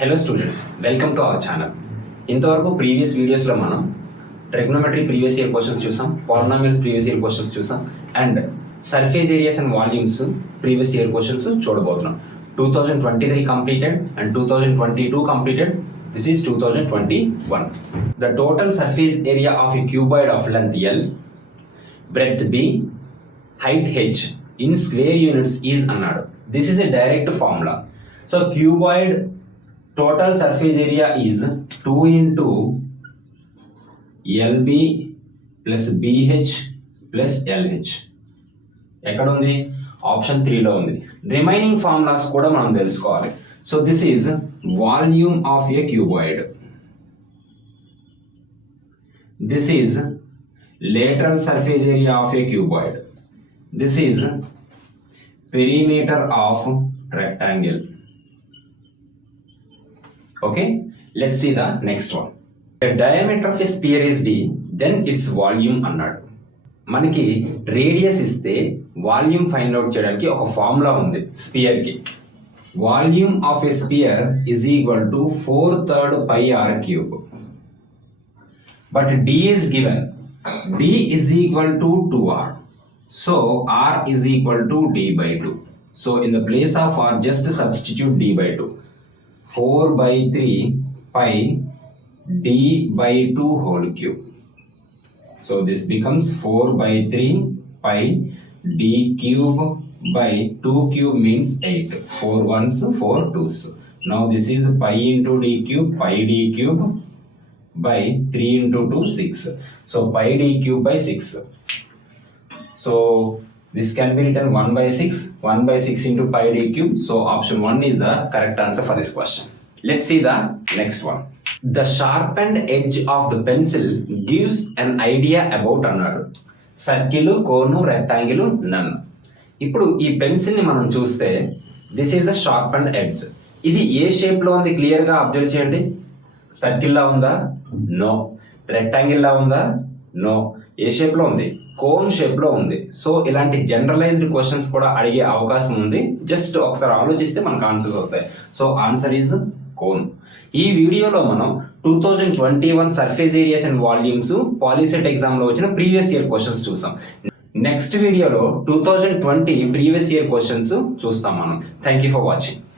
Hello students, welcome to our channel. ఇంతవరకు ప్రీవియస్ వీడియోస్లో మనం ట్రిగ్నోమెట్రీ ప్రీవియస్ ఇయర్ క్వశ్చన్స్ చూసాం, పాలినామియల్స్ ప్రీవియస్ ఇయర్ క్వశ్చన్స్ చూసాం and surface areas and volumes previous year questions చూడబోతున్నాం. 2023 completed and 2022 completed. This is 2021. The total surface area of a cuboid of length L, breadth B, height H in square units is అన్నాడు. This is a direct formula. So cuboid total surface area is 2 into LB plus BH plus LH. ఎక్కడ ఉంది? ఆప్షన్ 3లో ఉంది. Remaining formulas కూడా మనం తెలుసుకోవాలి. So this is volume of A cuboid. This is lateral surface area of A cuboid. This is perimeter of rectangle. Okay, let's see the next one. The diameter of a sphere is d, then its volume అన్నాడు. మనకి రేడియస్ ఇస్తే volume find out చేయడానికి ఒక ఫార్ములా ఉంది sphere కి. Volume of a sphere is equal to 4/3 pi r cube. But d is given. d is equal to 2r. So r is equal to d by 2. So in the place of r, just substitute d by 2. 4/3 pi d by 2 whole cube. So this becomes 4/3 pi d cube by 2 cube means 8. 4 ones, 4 twos. Now this is pi into d cube, pi d cube by 3 into 2, 6. So pi d cube by 6. So this can be written 1/6, 1/6 into pi d cube. So option 1 is the correct answer for this question. Let's see the next one. The sharpened edge of the pencil gives an idea about అన్నాడు. సర్కిల్, కోను, రెక్టాంగిల్, నన్. ఇప్పుడు ఈ పెన్సిల్ని మనం చూస్తే this is the షార్పెండ్ ఎడ్జ్. ఇది ఏ షేప్లో ఉంది క్లియర్గా అబ్జర్వ్ చేయండి. సర్కిల్లా ఉందా? నో. రెక్టాంగిల్లా ఉందా? నో. ఏ షేప్లో ఉంది? కోన్ షేప్లో ఉంది. సో ఇలాంటి జనరలైజ్డ్ క్వశ్చన్స్ కూడా అడిగే అవకాశం ఉంది. జస్ట్ ఒకసారి ఆలోచిస్తే మనకు ఆన్సర్స్ వస్తాయి. So answer is cone. ఈ వీడియోలో మనం 2021 surface areas and volumes POLYCET ఎగ్జామ్లో వచ్చిన ప్రీవియస్ ఇయర్ క్వశ్చన్స్ చూసాం. నెక్స్ట్ వీడియోలో 2020 ప్రీవియస్ ఇయర్ క్వశ్చన్స్ చూస్తాం మనం. Thank you for watching.